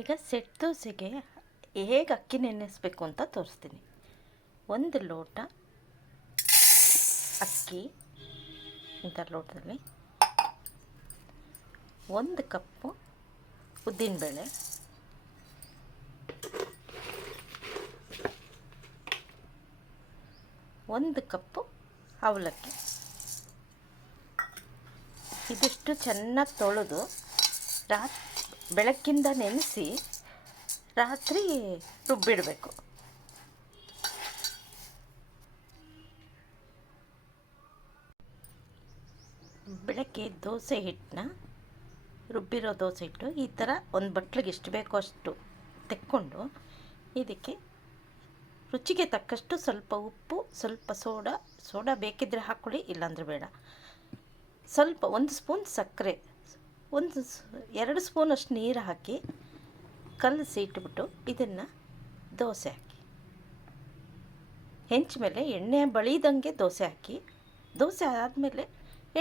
ಈಗ ಸೆಟ್ ದೋಸೆಗೆ ಹೇಗೆ ಅಕ್ಕಿ ನೆನೆಸ್ಬೇಕು ಅಂತ ತೋರಿಸ್ತೀನಿ. 1 ಲೋಟ ಅಕ್ಕಿ, ಇಂಥ ಲೋಟದಲ್ಲಿ 1 ಕಪ್ಪು ಉದ್ದಿನಬೇಳೆ, 1 ಕಪ್ಪು ಅವಲಕ್ಕಿ. ಇದಿಷ್ಟು ಚೆನ್ನಾಗಿ ತೊಳೆದು ಬೆಳಗ್ಗಿಂದ ನೆನೆಸಿ ರಾತ್ರಿ ರುಬ್ಬಿಡಬೇಕು. ಬೆಳಗ್ಗೆ ದೋಸೆ ಹಿಟ್ಟನ್ನ ರುಬ್ಬಿರೋ ದೋಸೆ ಹಿಟ್ಟು ಈ ಥರ ಒಂದು ಬಟ್ಲಿಗೆ ಎಷ್ಟು ಬೇಕೋ ಅಷ್ಟು ತೆಕ್ಕೊಂಡು ಇದಕ್ಕೆ ರುಚಿಗೆ ತಕ್ಕಷ್ಟು ಸ್ವಲ್ಪ ಉಪ್ಪು, ಸ್ವಲ್ಪ ಸೋಡಾ ಬೇಕಿದ್ದರೆ ಹಾಕ್ಕೊಳ್ಳಿ, ಇಲ್ಲಾಂದರೆ ಬೇಡ. ಸ್ವಲ್ಪ 1 ಸ್ಪೂನ್ ಸಕ್ಕರೆ, 2 ಸ್ಪೂನಷ್ಟು ನೀರು ಹಾಕಿ ಕಲಸಿ ಇಟ್ಬಿಟ್ಟು ಇದನ್ನು ದೋಸೆ ಹಾಕಿ, ಹೆಂಚ ಮೇಲೆ ಎಣ್ಣೆ ಬಳಿದಂಗೆ ದೋಸೆ ಹಾಕಿ, ದೋಸೆ ಆದಮೇಲೆ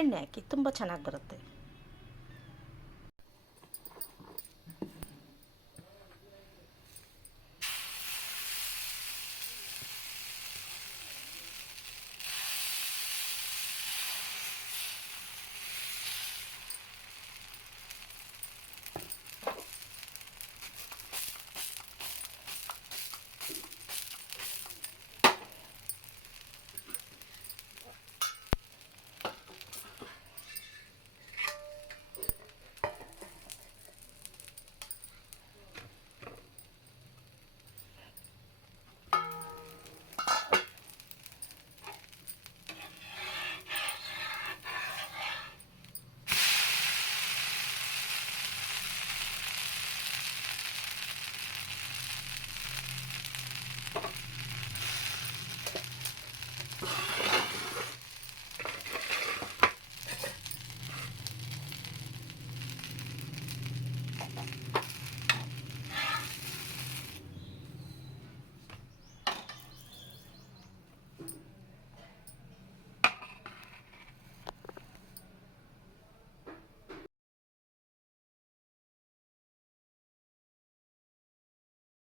ಎಣ್ಣೆ ಹಾಕಿ ತುಂಬ ಚೆನ್ನಾಗಿ ಬರುತ್ತೆ.